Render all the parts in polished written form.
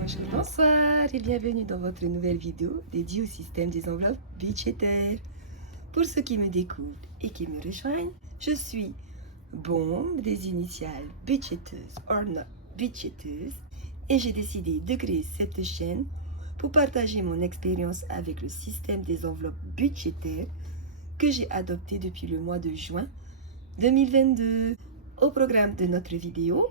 Bonjour, bonsoir et bienvenue dans votre nouvelle vidéo dédiée au système des enveloppes budgétaires. Pour ceux qui me découvrent et qui me rejoignent, je suis Bombe des initiales budgéteuses or not budgéteuses et j'ai décidé de créer cette chaîne pour partager mon expérience avec le système des enveloppes budgétaires que j'ai adopté depuis le mois de juin 2022. Au programme de notre vidéo,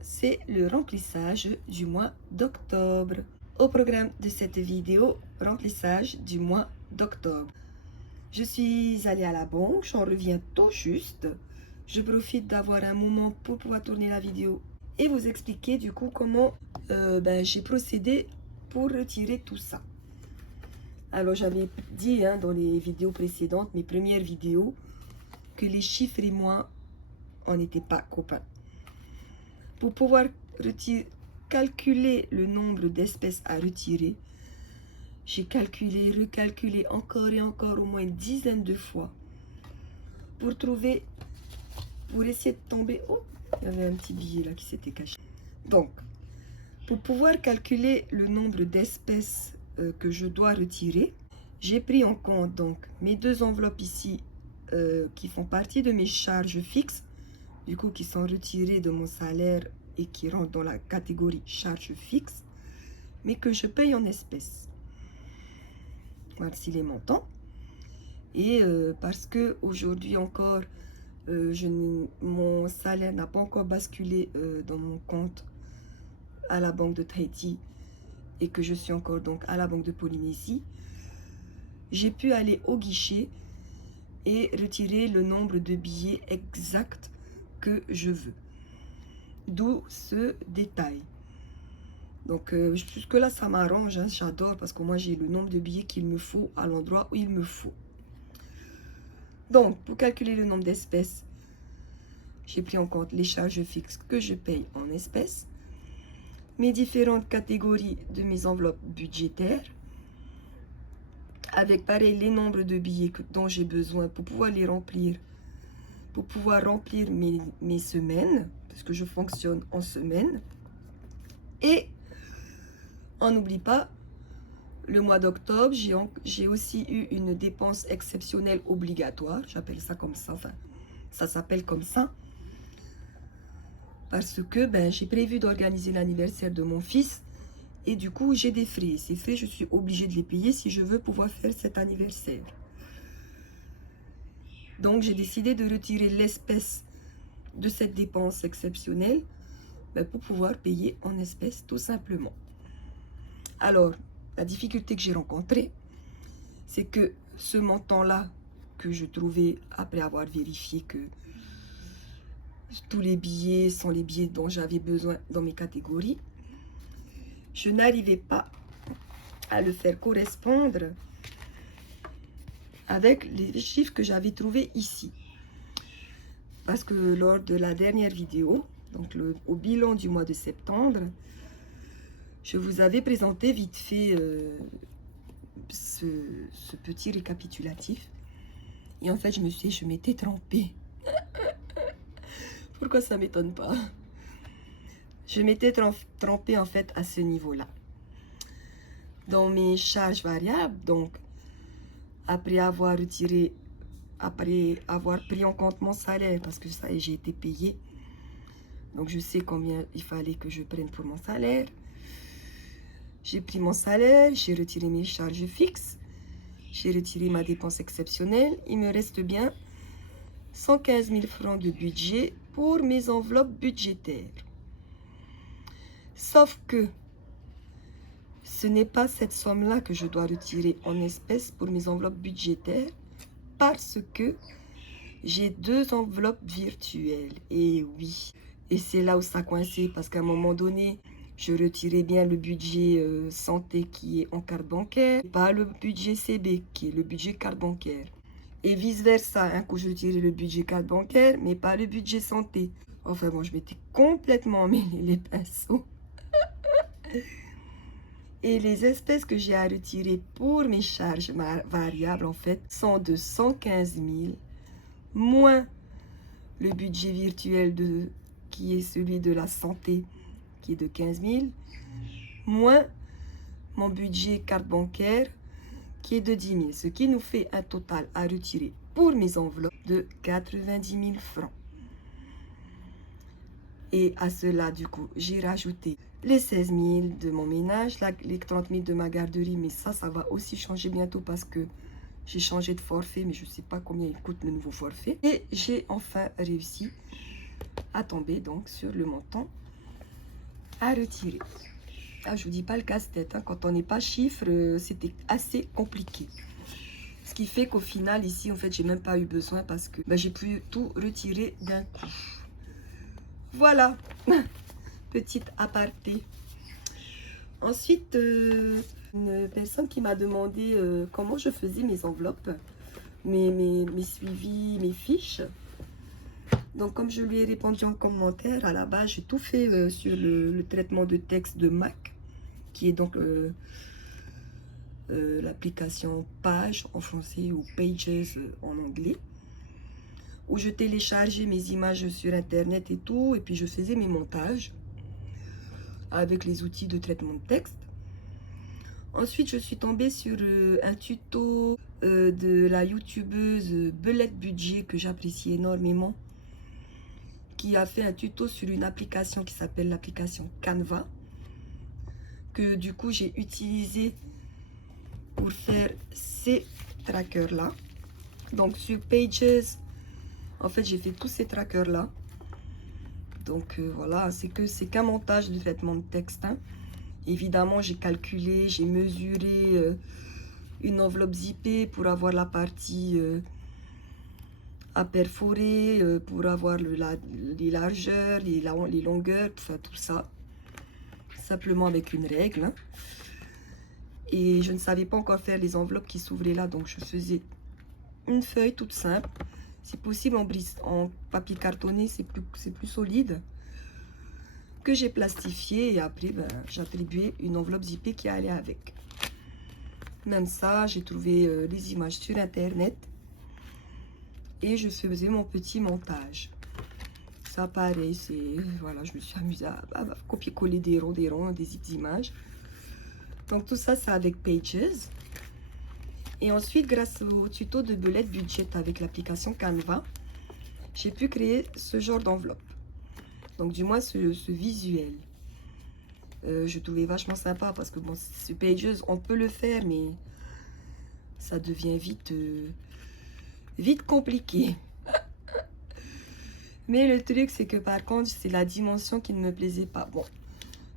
c'est le remplissage du mois d'octobre. Au programme de cette vidéo, remplissage du mois d'octobre. Je suis allée à la banque, j'en reviens tout juste. Je profite d'avoir un moment pour pouvoir tourner la vidéo et vous expliquer du coup comment j'ai procédé pour retirer tout ça. Alors j'avais dit dans les vidéos précédentes, mes premières vidéos, que les chiffres et moi, on n'était pas copains. Pour pouvoir calculer le nombre d'espèces à retirer, j'ai calculé, recalculé encore et encore au moins une dizaine de fois pour essayer de tomber. Oh, il y avait un petit billet là qui s'était caché. Donc, pour pouvoir calculer le nombre d'espèces que je dois retirer, j'ai pris en compte donc mes deux enveloppes ici qui font partie de mes charges fixes, du coup qui sont retirées de mon salaire et qui rentrent dans la catégorie charges fixes, mais que je paye en espèces. Voici les montants. Et parce que aujourd'hui encore, mon salaire n'a pas encore basculé dans mon compte à la Banque de Tahiti et que je suis encore donc à la Banque de Polynésie, j'ai pu aller au guichet et retirer le nombre de billets exact que je veux. D'où ce détail. Donc jusque là ça m'arrange, j'adore parce que moi j'ai le nombre de billets qu'il me faut à l'endroit où il me faut. Donc pour calculer le nombre d'espèces, j'ai pris en compte les charges fixes que je paye en espèces, mes différentes catégories de mes enveloppes budgétaires, avec pareil les nombres de billets dont j'ai besoin pour pouvoir les remplir, pour pouvoir remplir mes semaines, parce que je fonctionne en semaine. Et on n'oublie pas, le mois d'octobre, j'ai aussi eu une dépense exceptionnelle obligatoire, j'appelle ça comme ça, enfin, ça s'appelle comme ça, parce que j'ai prévu d'organiser l'anniversaire de mon fils, et du coup, j'ai des frais. Ces frais, je suis obligée de les payer si je veux pouvoir faire cet anniversaire. Donc, j'ai décidé de retirer l'espèce de cette dépense exceptionnelle pour pouvoir payer en espèces, tout simplement. Alors, la difficulté que j'ai rencontrée, c'est que ce montant-là que je trouvais, après avoir vérifié que tous les billets sont les billets dont j'avais besoin dans mes catégories, je n'arrivais pas à le faire correspondre avec les chiffres que j'avais trouvés ici. Parce que lors de la dernière vidéo, donc au bilan du mois de septembre, je vous avais présenté vite fait ce petit récapitulatif. Et en fait, je m'étais trompée. Pourquoi ça m'étonne pas? Je m'étais trompée en fait à ce niveau-là. Dans mes charges variables, donc après avoir retiré, après avoir pris en compte mon salaire, parce que ça j'ai été payée, donc je sais combien il fallait que je prenne pour mon salaire. J'ai pris mon salaire, j'ai retiré mes charges fixes, j'ai retiré ma dépense exceptionnelle. Il me reste bien 115 000 francs de budget pour mes enveloppes budgétaires. Sauf que ce n'est pas cette somme-là que je dois retirer en espèces pour mes enveloppes budgétaires parce que j'ai deux enveloppes virtuelles. Et oui, et c'est là où ça coinçait parce qu'à un moment donné, je retirais bien le budget santé qui est en carte bancaire, pas le budget CB qui est le budget carte bancaire. Et vice-versa, un coup je retirais le budget carte bancaire, mais pas le budget santé. Enfin bon, je m'étais complètement mêlé les pinceaux. Et les espèces que j'ai à retirer pour mes charges variables, en fait, sont de 115 000 moins le budget virtuel qui est celui de la santé, qui est de 15 000, moins mon budget carte bancaire, qui est de 10 000, ce qui nous fait un total à retirer pour mes enveloppes de 90 000 francs. Et à cela, du coup, j'ai rajouté les 16 000 de mon ménage, les 30 000 de ma garderie, mais ça va aussi changer bientôt parce que j'ai changé de forfait, mais je ne sais pas combien il coûte le nouveau forfait. Et j'ai enfin réussi à tomber donc sur le montant à retirer. Ah, je vous dis pas le casse-tête, hein. Quand on n'est pas chiffre, c'était assez compliqué. Ce qui fait qu'au final, ici, en fait, j'ai même pas eu besoin parce que j'ai pu tout retirer d'un coup. Voilà, petite aparté. Ensuite, une personne qui m'a demandé comment je faisais mes enveloppes, mes suivis, mes fiches. Donc, comme je lui ai répondu en commentaire, à la base, j'ai tout fait sur le traitement de texte de Mac, qui est donc l'application Page en français ou Pages en anglais, où je téléchargeais mes images sur Internet et tout, et puis je faisais mes montages avec les outils de traitement de texte. Ensuite, je suis tombée sur un tuto de la youtubeuse Belette Budget, que j'apprécie énormément, qui a fait un tuto sur une application qui s'appelle l'application Canva, que du coup j'ai utilisé pour faire ces trackers là. Donc sur Pages, en fait j'ai fait tous ces trackers là. Donc voilà, c'est qu'un montage de traitement de texte, hein. Évidemment j'ai calculé, j'ai mesuré une enveloppe zippée pour avoir la partie à perforer, pour avoir les largeurs, les longueurs, enfin tout ça, simplement avec une règle, hein. Et je ne savais pas encore faire les enveloppes qui s'ouvraient là, donc je faisais une feuille toute simple, si possible en papier cartonné, c'est plus solide, que j'ai plastifié, et après j'attribuais une enveloppe zippée qui allait avec. Même ça, j'ai trouvé des images sur internet et je faisais mon petit montage. Ça pareil, c'est voilà, je me suis amusée à copier-coller des ronds, des images. Donc tout ça, c'est avec Pages. Et ensuite, grâce au tuto de Belette Budget avec l'application Canva, j'ai pu créer ce genre d'enveloppe. Donc du moins ce visuel. Je trouvais vachement sympa parce que bon, ce Pages, on peut le faire, mais ça devient vite compliqué. Mais le truc, c'est que par contre, c'est la dimension qui ne me plaisait pas. Bon,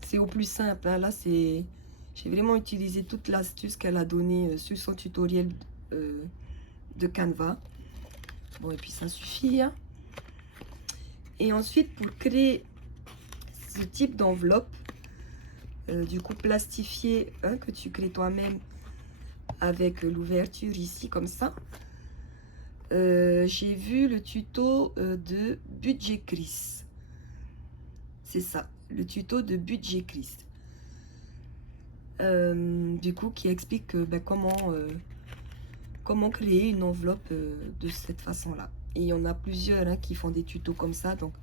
c'est au plus simple, hein. Là, j'ai vraiment utilisé toute l'astuce qu'elle a donnée sur son tutoriel de Canva. Bon, et puis ça suffit, hein. Et ensuite, pour créer ce type d'enveloppe, du coup plastifié, hein, que tu crées toi-même avec l'ouverture ici, comme ça, j'ai vu le tuto de Budget Chris. C'est ça, le tuto de Budget Chris. Du coup, qui explique comment créer une enveloppe de cette façon-là. Et il y en a plusieurs, hein, qui font des tutos comme ça. Donc,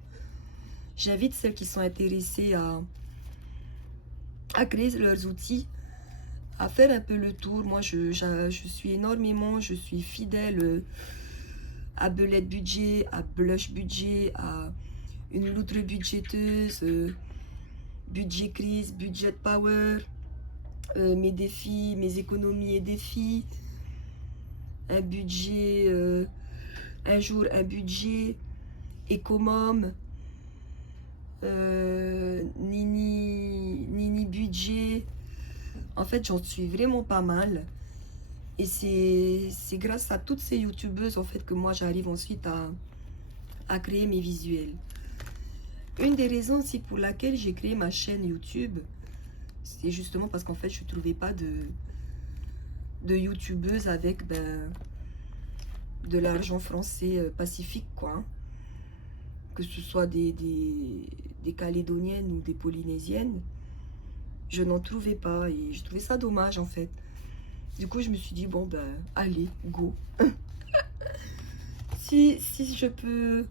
j'invite celles qui sont intéressées à créer leurs outils, à faire un peu le tour. Moi, je suis fidèle à Belette Budget, à Blush Budget, à une loutre budgéteuse, Budget Chris, Budget Power, mes défis, mes économies et défis, un budget, un jour un budget, Ecomom, Nini Budget. En fait, j'en suis vraiment pas mal. Et c'est grâce à toutes ces youtubeuses en fait que moi j'arrive ensuite à créer mes visuels. Une des raisons aussi pour laquelle j'ai créé ma chaîne YouTube, c'est justement parce qu'en fait je ne trouvais pas de youtubeuse avec de l'argent français pacifique, quoi, hein. Que ce soit des Calédoniennes ou des Polynésiennes, je n'en trouvais pas et je trouvais ça dommage en fait. Du coup je me suis dit bon allez, go. si je peux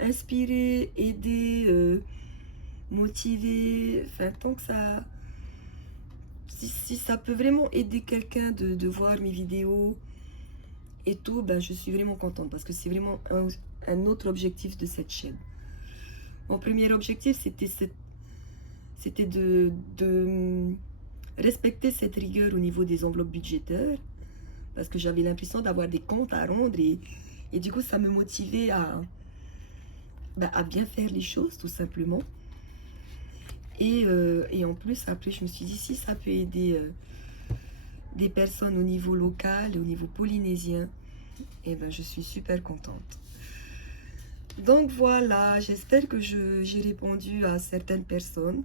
inspirer, aider, motiver, enfin tant que ça, si ça peut vraiment aider quelqu'un de voir mes vidéos et tout, ben je suis vraiment contente parce que c'est vraiment un autre objectif de cette chaîne. Mon premier objectif, c'était de respecter cette rigueur au niveau des enveloppes budgétaires parce que j'avais l'impression d'avoir des comptes à rendre et du coup, ça me motivait à bien faire les choses, tout simplement. Et en plus, après, je me suis dit, si ça peut aider des personnes au niveau local, au niveau polynésien, et ben, je suis super contente. Donc voilà, j'espère que j'ai répondu à certaines personnes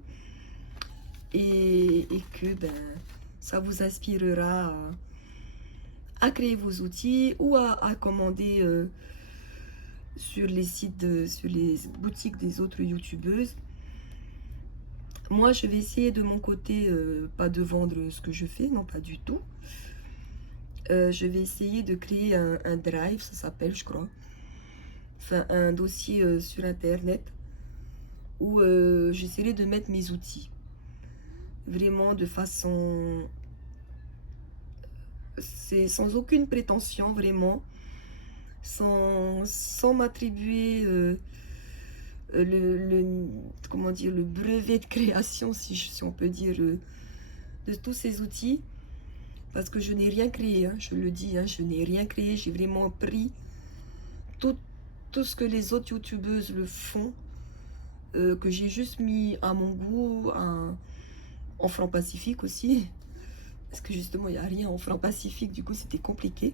et que ben, ça vous inspirera à créer vos outils ou à commander sur les sites, sur les boutiques des autres youtubeuses. Moi, je vais essayer de mon côté, pas de vendre ce que je fais, non, pas du tout. Je vais essayer de créer un drive, ça s'appelle, je crois. Enfin, un dossier sur Internet où j'essaierai de mettre mes outils. Vraiment de façon... C'est sans aucune prétention, vraiment. Sans m'attribuer... comment dire, le brevet de création, si on peut dire, de tous ces outils, parce que je n'ai rien créé, hein, je le dis, hein, je n'ai rien créé, j'ai vraiment pris tout ce que les autres youtubeuses le font, que j'ai juste mis à mon goût, en franc pacifique aussi, parce que justement il n'y a rien en franc pacifique, du coup c'était compliqué.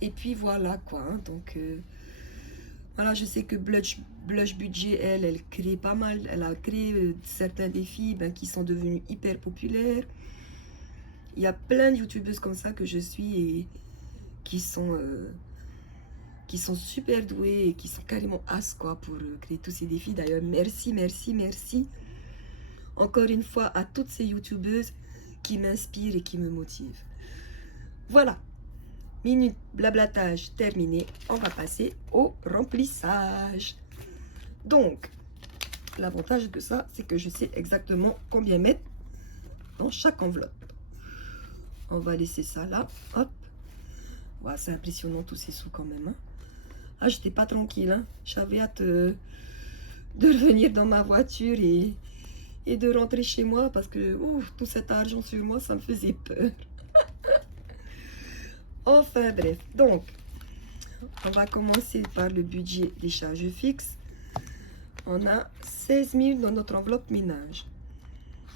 Et puis voilà quoi, hein, donc... Voilà, je sais que Blush Budget, elle crée pas mal, elle a créé certains défis qui sont devenus hyper populaires. Il y a plein de youtubeuses comme ça que je suis et qui sont super douées et qui sont carrément as quoi pour créer tous ces défis. D'ailleurs, merci, merci, merci encore une fois à toutes ces youtubeuses qui m'inspirent et qui me motivent. Voilà. Minute blablatage terminé, on va passer au remplissage. Donc, l'avantage de ça, c'est que je sais exactement combien mettre dans chaque enveloppe. On va laisser ça là, hop. Ouais, c'est impressionnant tous ces sous quand même. Hein. Ah, j'étais pas tranquille, hein. J'avais hâte de revenir dans ma voiture et de rentrer chez moi parce que ouf, tout cet argent sur moi, ça me faisait peur. Enfin bref, donc on va commencer par le budget des charges fixes. On a 16 000 dans notre enveloppe ménage.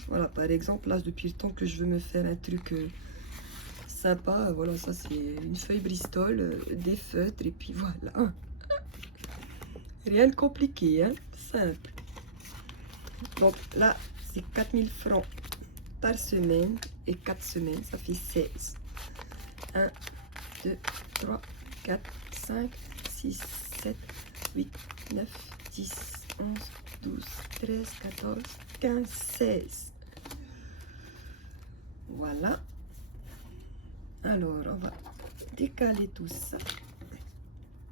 Voilà, par exemple, là, depuis le temps que je veux me faire un truc sympa, voilà, ça c'est une feuille Bristol, des feutres, et puis voilà. Rien de compliqué, hein, simple. Donc là, c'est 4 000 francs par semaine, et 4 semaines, ça fait 16. 1, 2, 3, 4, 5, 6, 7, 8, 9, 10, 11, 12, 13, 14, 15, 16. Voilà. Alors, on va décaler tout ça,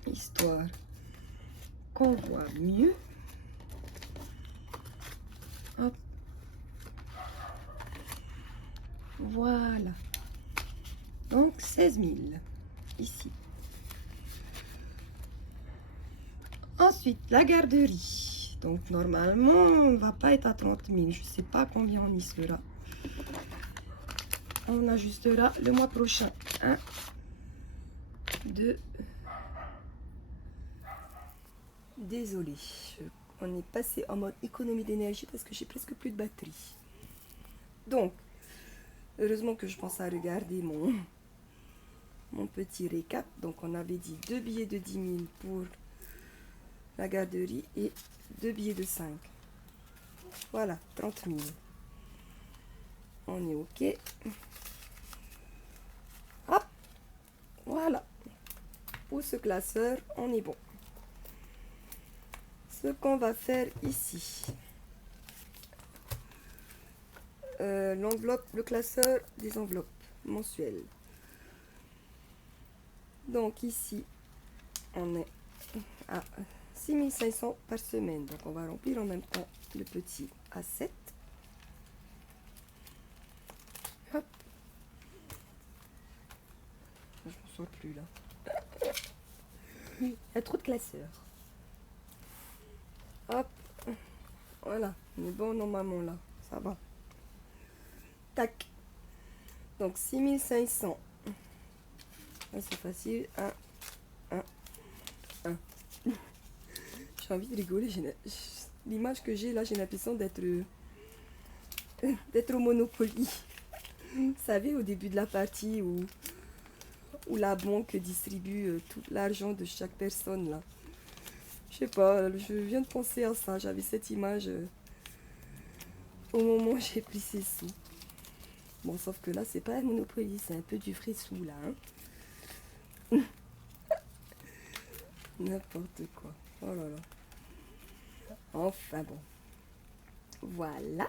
histoire qu'on voit mieux. Hop. Voilà. Donc, 16 000, ici. Ensuite, la garderie. Donc, normalement, on ne va pas être à 30 000. Je ne sais pas combien on y sera. On ajustera le mois prochain. 1, 2. Désolé. On est passé en mode économie d'énergie parce que j'ai presque plus de batterie. Donc, heureusement que je pense à regarder mon petit récap. Donc, on avait dit 2 billets de 10 000 pour la garderie et 2 billets de 5. Voilà, 30 000. On est OK. Hop, voilà. Pour ce classeur, on est bon. Ce qu'on va faire ici. L'enveloppe, le classeur des enveloppes mensuelles. Donc ici, on est à 6500 par semaine. Donc on va remplir en même temps le petit A7. Hop. Je m'en sors plus là. Il y a trop de classeurs. Hop. Voilà. On est bon normalement là. Ça va. Tac. Donc 6500. C'est facile. 1. J'ai envie de rigoler. L'image que j'ai là, j'ai l'impression d'être au Monopoly. Vous savez, au début de la partie où la banque distribue tout l'argent de chaque personne là. Je sais pas, je viens de penser à ça. J'avais cette image au moment où j'ai pris ces sous. Bon, sauf que là, c'est pas un Monopoly, c'est un peu du vrai sous là. Hein. N'importe quoi. Oh là là. Enfin bon. Voilà.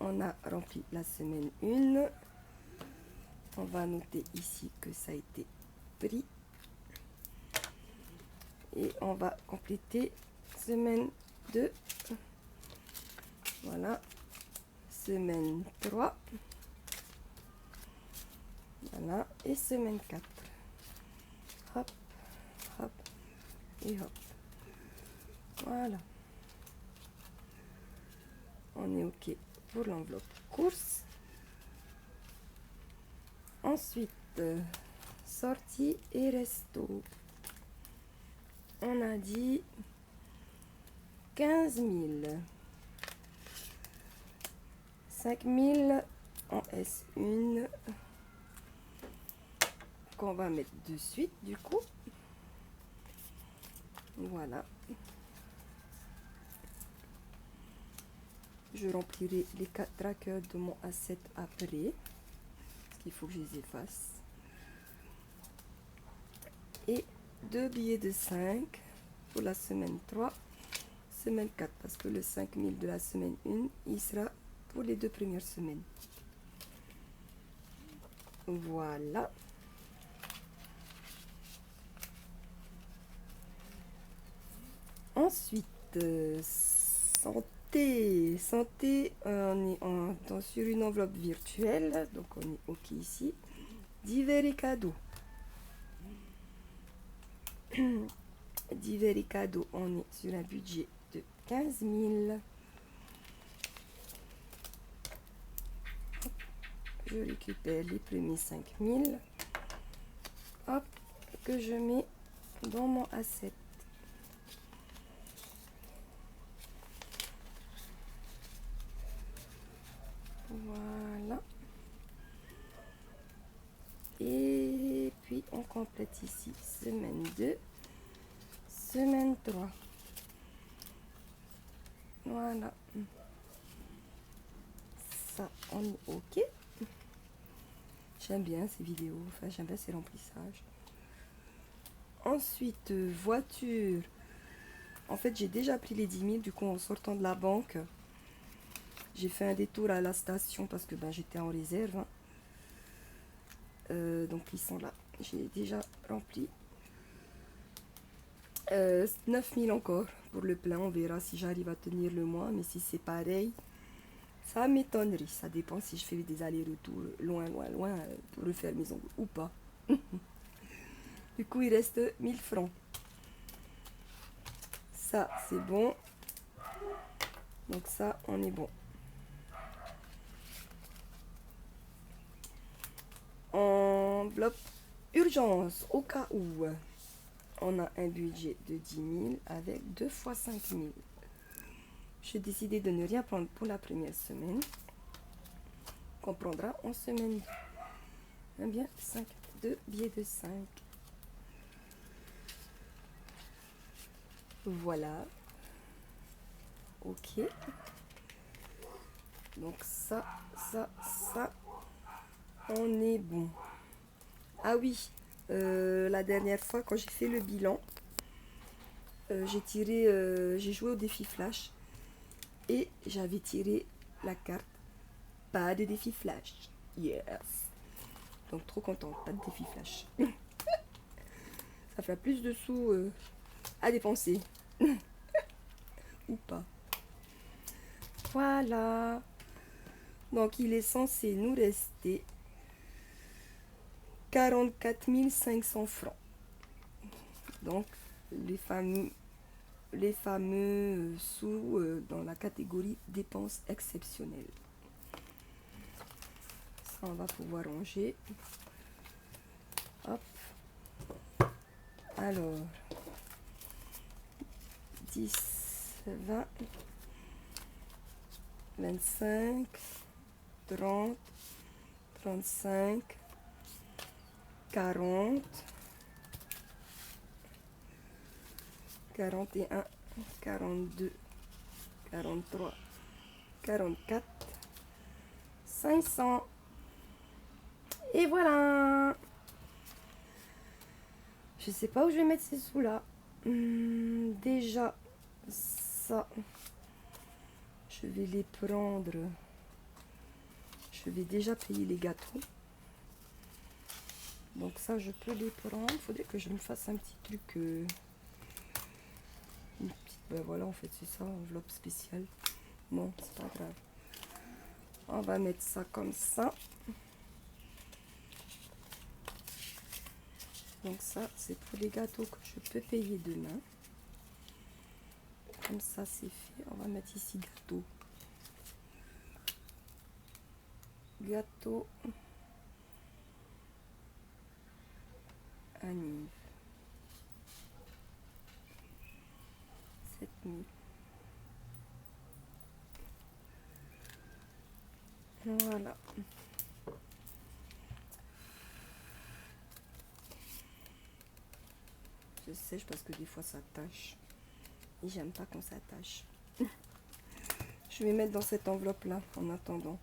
On a rempli la semaine 1. On va noter ici que ça a été pris. Et on va compléter semaine 2. Voilà. Semaine 3. Voilà. Et semaine 4. Hop, hop et hop. Voilà. On est OK pour l'enveloppe course. Ensuite, sortie et resto. On a dit 15 000. 5 000 en S1. Qu'on va mettre de suite du coup. Voilà. Je remplirai les 4 trackers de mon A7 après. Parce qu'il faut que je les efface. Et 2 billets de 5 pour la semaine 3, semaine 4. Parce que le 5 000 de la semaine 1, il sera pour les 2 premières semaines. Voilà. Ensuite, santé, on est sur une enveloppe virtuelle, donc on est OK ici. Divers et cadeaux. Divers et cadeaux, on est sur un budget de 15 000. Je récupère les premiers 5 000. Hop, que je mets dans mon A7. Voilà. Et puis on complète ici semaine 2, semaine 3. Voilà. Ça, on est OK. J'aime bien ces vidéos, enfin j'aime bien ces remplissages. Ensuite, voiture. En fait, j'ai déjà pris les 10 000, du coup en sortant de la banque. J'ai fait un détour à la station parce que ben, j'étais en réserve. Hein. Donc ils sont là. J'ai déjà rempli 9 000 encore pour le plein. On verra si j'arrive à tenir le mois. Mais si c'est pareil, ça m'étonnerait. Ça dépend si je fais des allers-retours loin pour refaire mes ongles ou pas. Du coup, il reste 1000 francs. Ça, c'est bon. Donc ça, on est bon. Enveloppe urgence, au cas où on a un budget de 10 000 avec 2 fois 5 000. J'ai décidé de ne rien prendre pour la première semaine, qu'on prendra en semaine 2. Eh bien, 2 billets de 5. Voilà. OK. Donc ça, on est bon. Ah oui, la dernière fois quand j'ai fait le bilan, j'ai joué au défi flash et j'avais tiré la carte pas de défi flash. Yes. Donc trop contente, pas de défi flash. Ça fait plus de sous à dépenser. Ou pas. Voilà. Donc, il est censé nous rester 44 500 francs. Donc, les fameux sous dans la catégorie dépenses exceptionnelles. Ça, on va pouvoir ranger. Hop. Alors, 10, 20, 25, 30, 35, 40, 41, 42, 43, 44, 500. Et voilà. Je sais pas où je vais mettre ces sous-là. Déjà, ça, je vais les prendre. Je vais déjà payer les gâteaux. Donc ça, je peux les prendre. Il faudrait que je me fasse un petit truc. Une petite, ben voilà, en fait, c'est ça, enveloppe spéciale. Bon, c'est pas grave. On va mettre ça comme ça. Donc ça, c'est pour les gâteaux que je peux payer demain. Comme ça, c'est fait. On va mettre ici gâteau. Gâteau. Anniv. 7000. Voilà. Je sèche parce que des fois ça tâche. Et j'aime pas quand ça tâche. Je vais mettre dans cette enveloppe là en attendant.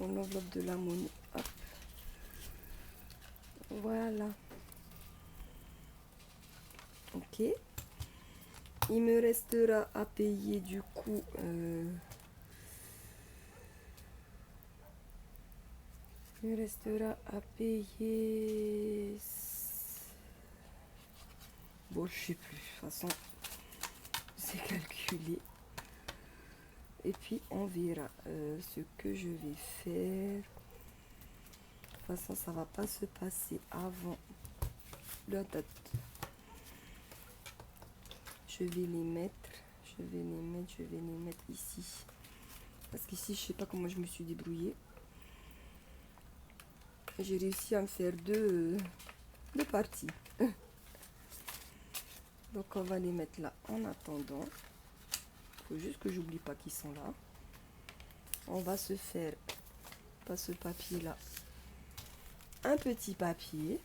Dans l'enveloppe de la monnaie. Hop. Voilà. Ok. Il me restera à payer du coup. Il me restera à payer. Bon, je sais plus. De toute façon, c'est calculé. Et puis, on verra ce que je vais faire. De toute façon, ça va pas se passer avant la date. Je vais les mettre. Je vais les mettre ici. Parce qu'ici, je sais pas comment je me suis débrouillée. J'ai réussi à me faire deux parties. Donc on va les mettre là en attendant. Il faut juste que j'oublie pas qu'ils sont là. On va se faire, pas ce papier là, un petit papier.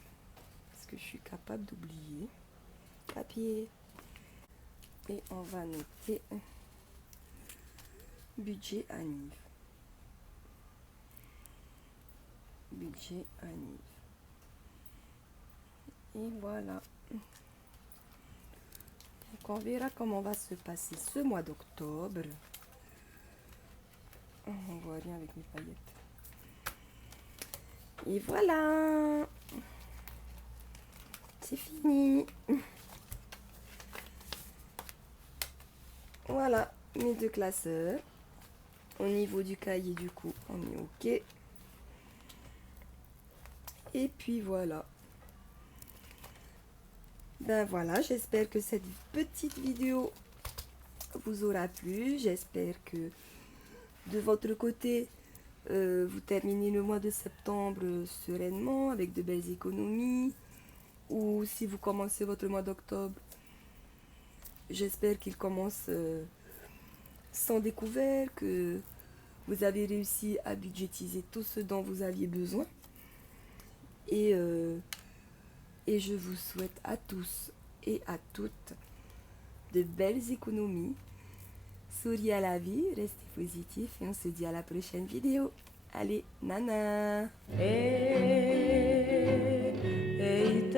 Parce que je suis capable d'oublier. Papier. Et on va noter budget Anniv. Budget Anniv. Et voilà. Donc on verra comment va se passer ce mois d'octobre. On voit rien avec mes paillettes. Et voilà. C'est fini. Voilà mes deux classeurs. Au niveau du cahier, du coup, on est OK. Et puis voilà. Ben voilà, j'espère que cette petite vidéo vous aura plu. J'espère que de votre côté, vous terminez le mois de septembre sereinement, avec de belles économies. Ou si vous commencez votre mois d'octobre, j'espère qu'il commence sans découvert, que vous avez réussi à budgétiser tout ce dont vous aviez besoin. Et je vous souhaite à tous et à toutes de belles économies. Souriez à la vie, restez positif et on se dit à la prochaine vidéo. Allez, nana! Hey, hey,